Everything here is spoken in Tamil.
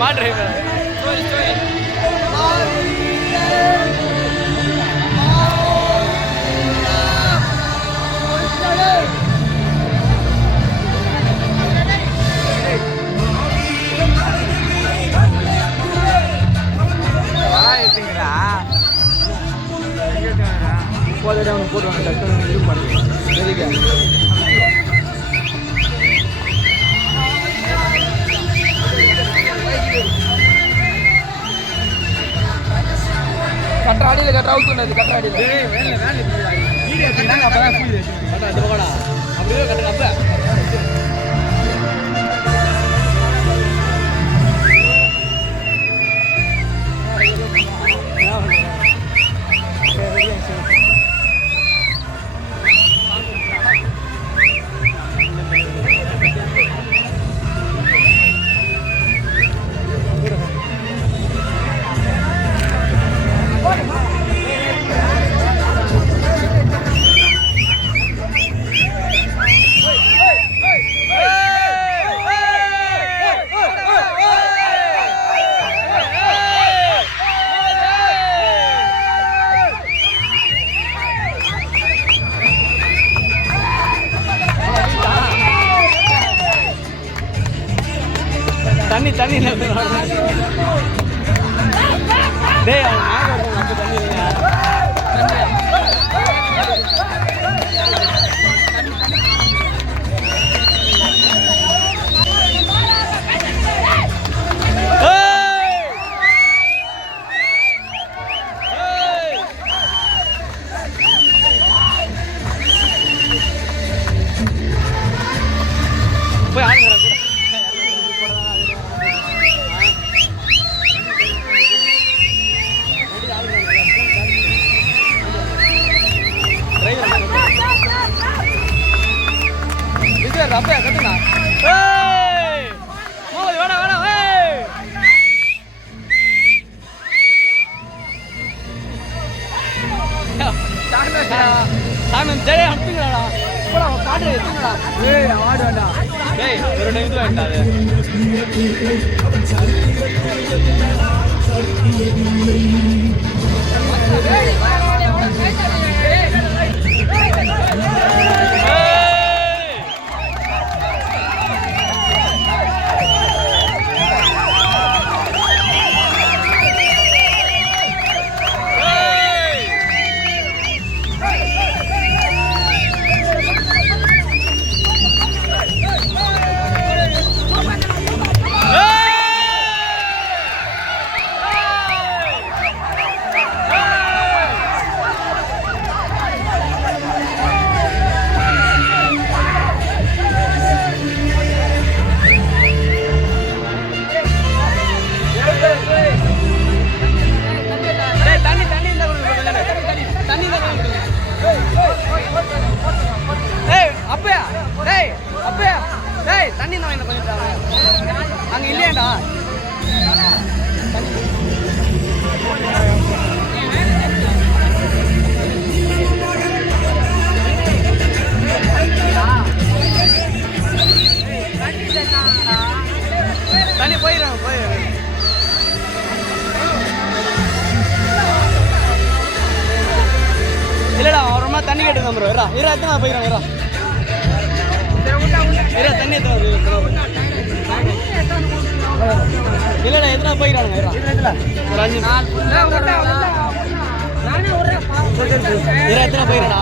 டிரைவர் போடுவாங்க டக்குனு இது பண்ணுங்க கட்டாடியில் கட்டா ஊற்றுனது கட்டாடியில் அப்பதான் அப்படியே கட்டுங்க அப்ப தண்ணி தண்ணி டேய் அவன் தண்ணி போய் ஆடுங்க அப்ப கட்டுங்க ஏய் மோதி வேணா வேணா ஏய் சாமன் ஜெய அனுப்புங்கடா போடா பாட்டு எடுத்துங்கடா ஏய் ஆடு வேண்டாம் ஏய் ஒரு டைம் வேண்டாம் தண்ணி நான் என்ன பண்ணிட்டாங்க அங்க இல்லையாடா தண்ணி போயிடுறாங்க போயிடுறாங்க இல்லடா அவரமா தண்ணி கேட்டு நம்புறோம் இரா எத்தனை போயிடுறாங்க தண்ணி இல்லடா எத்தனை போயிடானுங்க ஒரு 5 எத்தனை போயிடா